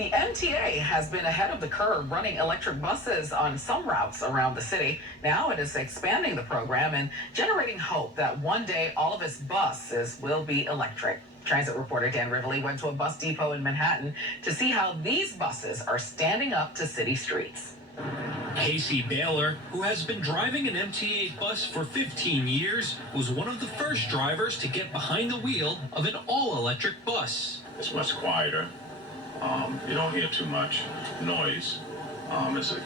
The MTA has been ahead of the curve running electric buses on some routes around the city. Now it is expanding the program and generating hope that one day all of its buses will be electric. Transit reporter Dan Rivoli went to a bus depot in Manhattan to see how these buses are standing up to city streets. Casey Baylor, who has been driving an MTA bus for 15 years, was one of the first drivers to get behind the wheel of an all-electric bus. It's much quieter. You don't hear too much noise. It's a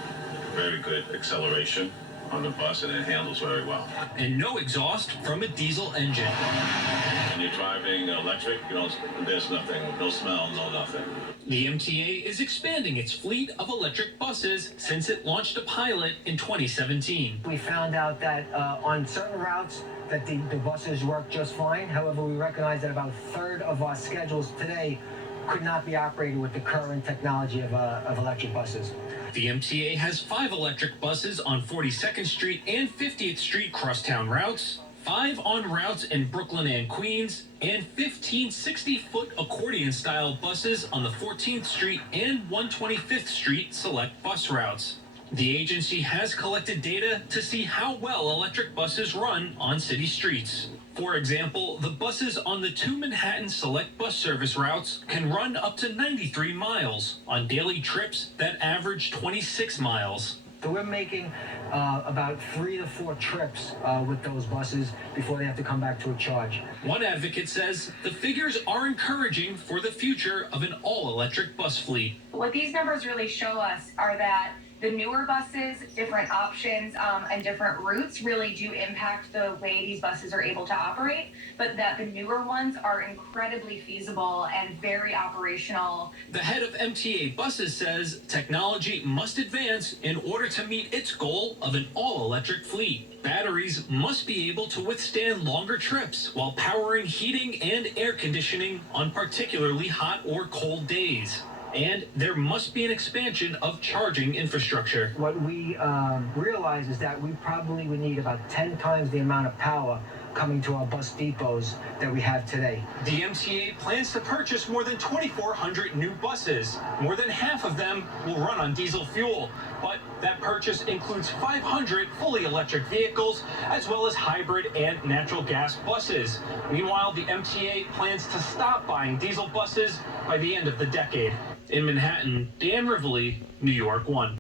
very good acceleration on the bus, and it handles very well. And no exhaust from a diesel engine. When you're driving electric, there's nothing, no smell, no nothing. The MTA is expanding its fleet of electric buses since it launched a pilot in 2017. We found out that on certain routes that the buses work just fine. However, we recognize that about a third of our schedules today could not be operated with the current technology of electric buses. The MTA has 5 electric buses on 42nd Street and 50th Street crosstown routes, 5 on routes in Brooklyn and Queens, and 15 60-foot accordion-style buses on the 14th Street and 125th Street select bus routes. The agency has collected data to see how well electric buses run on city streets. For example, the buses on the 2 Manhattan select bus service routes can run up to 93 miles on daily trips that average 26 miles. So we're making about 3 to 4 trips with those buses before they have to come back to a charge. One advocate says the figures are encouraging for the future of an all-electric bus fleet. What these numbers really show us are that the newer buses, different options, and different routes really do impact the way these buses are able to operate, but that the newer ones are incredibly feasible and very operational. The head of MTA Buses says technology must advance in order to meet its goal of an all-electric fleet. Batteries must be able to withstand longer trips while powering heating and air conditioning on particularly hot or cold days. And there must be an expansion of charging infrastructure. What we realize is that we probably would need about 10 times the amount of power coming to our bus depots that we have today. The MTA plans to purchase more than 2,400 new buses. More than half of them will run on diesel fuel, but that purchase includes 500 fully electric vehicles, as well as hybrid and natural gas buses. Meanwhile, the MTA plans to stop buying diesel buses by the end of the decade. In Manhattan, Dan Rivoli, New York 1.